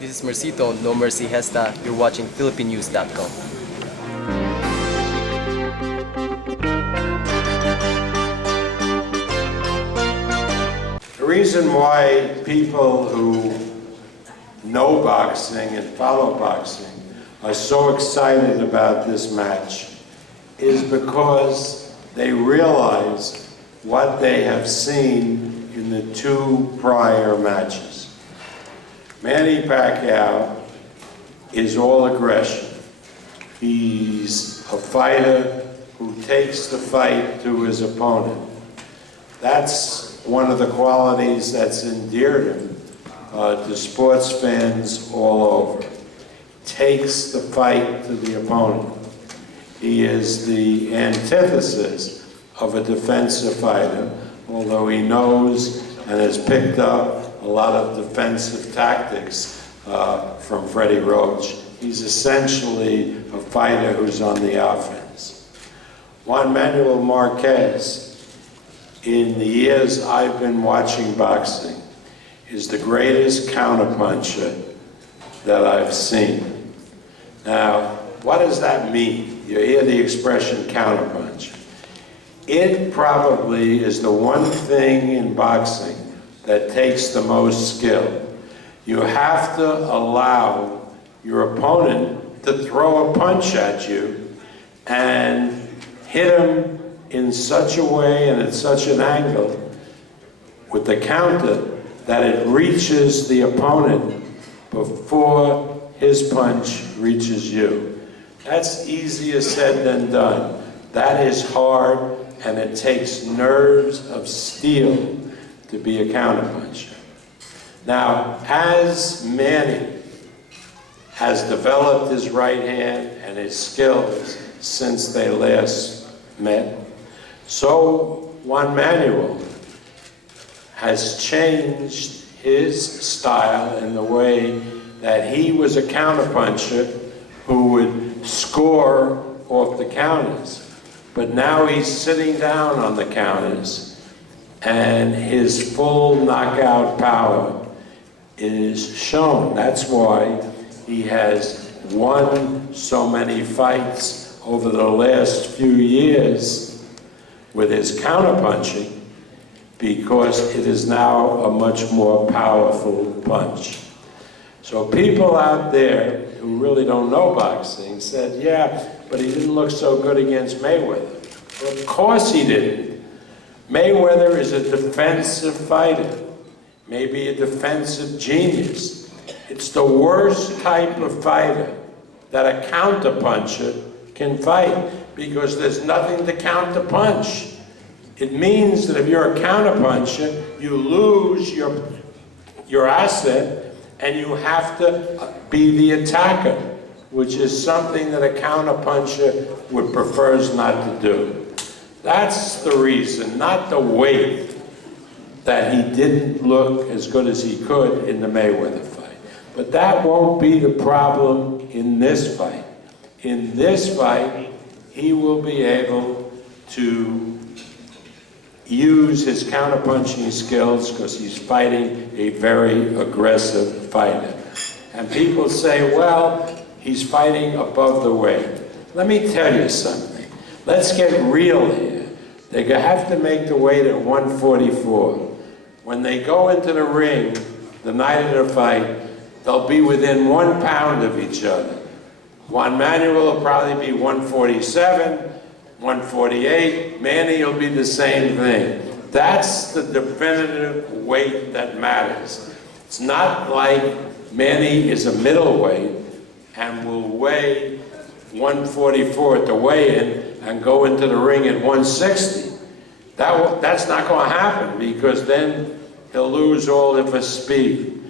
This is Mercito, No Mercy Hesta. You're watching PhilippineNews.com. The reason why people who know boxing and follow boxing are so excited about this match is because they realize what they have seen in the two prior matches. Manny Pacquiao is all aggression. He's a fighter who takes the fight to his opponent. That's one of the qualities that's endeared him to sports fans all over. Takes the fight to the opponent. He is the antithesis of a defensive fighter, although he knows and has picked up a lot of defensive tactics from Freddie Roach. He's essentially a fighter who's on the offense. Juan Manuel Marquez, in the years I've been watching boxing, is the greatest counterpuncher that I've seen. Now, what does that mean? You hear the expression counterpunch. It probably is the one thing in boxing that takes the most skill. You have to allow your opponent to throw a punch at you and hit him in such a way and at such an angle with the counter that it reaches the opponent before his punch reaches you. That's easier said than done. That is hard, and it takes nerves of steel to be a counterpuncher. Now, as Manny has developed his right hand and his skills since they last met, so Juan Manuel has changed his style in the way that he was a counterpuncher who would score off the counters. But now he's sitting down on the counters, and his full knockout power is shown. That's why he has won so many fights over the last few years with his counterpunching, because it is now a much more powerful punch. So people out there who really don't know boxing said, yeah, but he didn't look so good against Mayweather. Well, of course he didn't. Mayweather is a defensive fighter, maybe a defensive genius. It's the worst type of fighter that a counterpuncher can fight, because there's nothing to counterpunch. It means that if you're a counterpuncher, you lose your asset and you have to be the attacker, which is something that a counterpuncher would prefers not to do. That's the reason, not the weight, that he didn't look as good as he could in the Mayweather fight. But that won't be the problem in this fight. In this fight, he will be able to use his counterpunching skills because he's fighting a very aggressive fighter. And people say, well, he's fighting above the weight. Let me tell you something. Let's get real here. They have to make the weight at 144. When they go into the ring the night of the fight, they'll be within 1 pound of each other. Juan Manuel will probably be 147, 148. Manny will be the same thing. That's the definitive weight that matters. It's not like Manny is a middleweight and will weigh 144 at the weigh-in and go into the ring at 160. That's not going to happen, because then he'll lose all of his speed.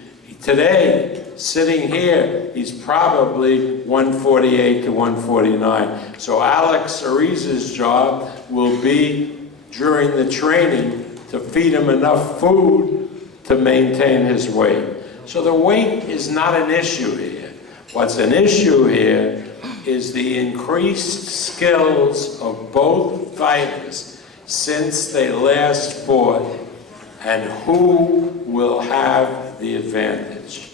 Today, sitting here, he's probably 148 to 149. So Alex Ariza's job will be, during the training, to feed him enough food to maintain his weight. So the weight is not an issue here. What's an issue here is the increased skills of both fighters since they last fought, and who will have the advantage.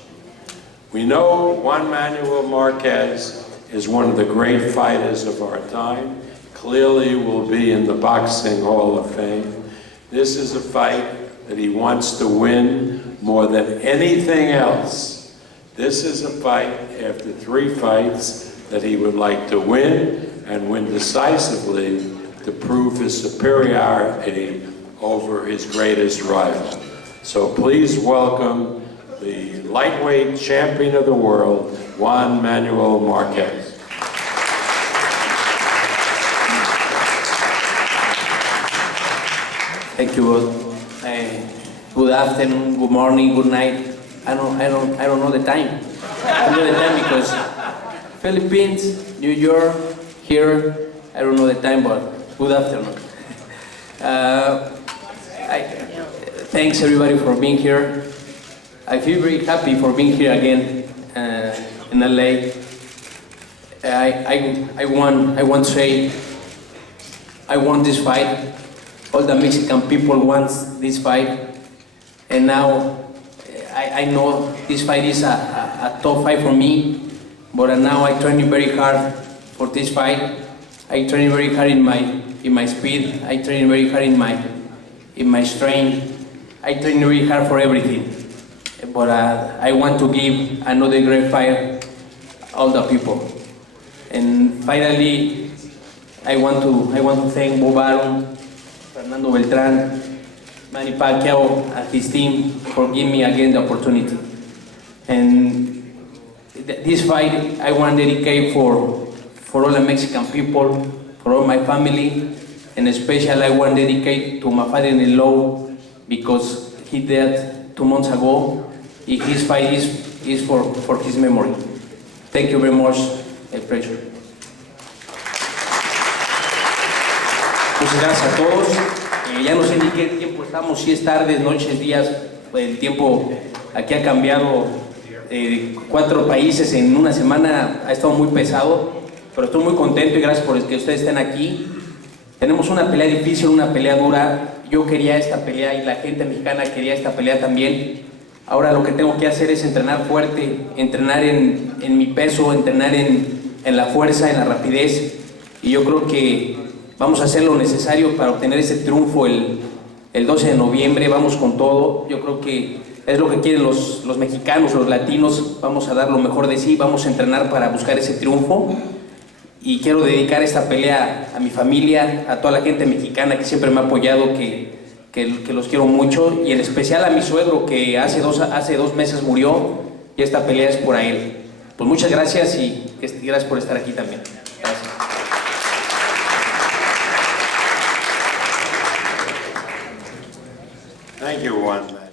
We know Juan Manuel Marquez is one of the great fighters of our time. Clearly will be in the Boxing Hall of Fame. This is a fight that he wants to win more than anything else. This is a fight after 3 fights that he would like to win and win decisively to prove his superiority over his greatest rival. So please welcome the lightweight champion of the world, Juan Manuel Marquez. Thank you. Good afternoon, good morning, good night. I don't know the time. I don't know the time because Philippines, New York, here, I don't know the time, but good afternoon. Thanks everybody for being here. I feel very happy for being here again in LA. I want to say I won this fight. All the Mexican people want this fight, and now I know this fight is a tough fight for me, but now I train very hard for this fight. I train very hard in my speed. I train very hard in my strength. I train very hard for everything. But I want to give another great fight all the people. And finally, I want to thank Bob Arum, Fernando Beltran, Manny Pacquiao and his team for giving me again the opportunity. And this fight I want to dedicate for all the Mexican people, for all my family, and especially I want to dedicate to my father-in-law because he died 2 months ago. His fight is for his memory. Thank you very much, a pleasure. Muchas gracias a todos. Ya no sé ni qué tiempo estamos, si es tardes, noches, días. El tiempo aquí ha cambiado. 4 países en una semana ha estado muy pesado, pero estoy muy contento y gracias por que ustedes estén aquí. Tenemos una pelea difícil, una pelea dura. Yo quería esta pelea y la gente mexicana quería esta pelea también. Ahora lo que tengo que hacer es entrenar fuerte, entrenar en mi peso, entrenar en la fuerza, en la rapidez. Y yo creo que vamos a hacer lo necesario para obtener ese triunfo el 12 de noviembre. Vamos con todo. Yo creo que es lo que quieren los mexicanos, los latinos. Vamos a dar lo mejor de sí, vamos a entrenar para buscar ese triunfo. Y quiero dedicar esta pelea a mi familia, a toda la gente mexicana que siempre me ha apoyado, que los quiero mucho, y en especial a mi suegro que hace dos meses murió, y esta pelea es por él. Pues muchas gracias y gracias por estar aquí también. Gracias. Thank you, Juan.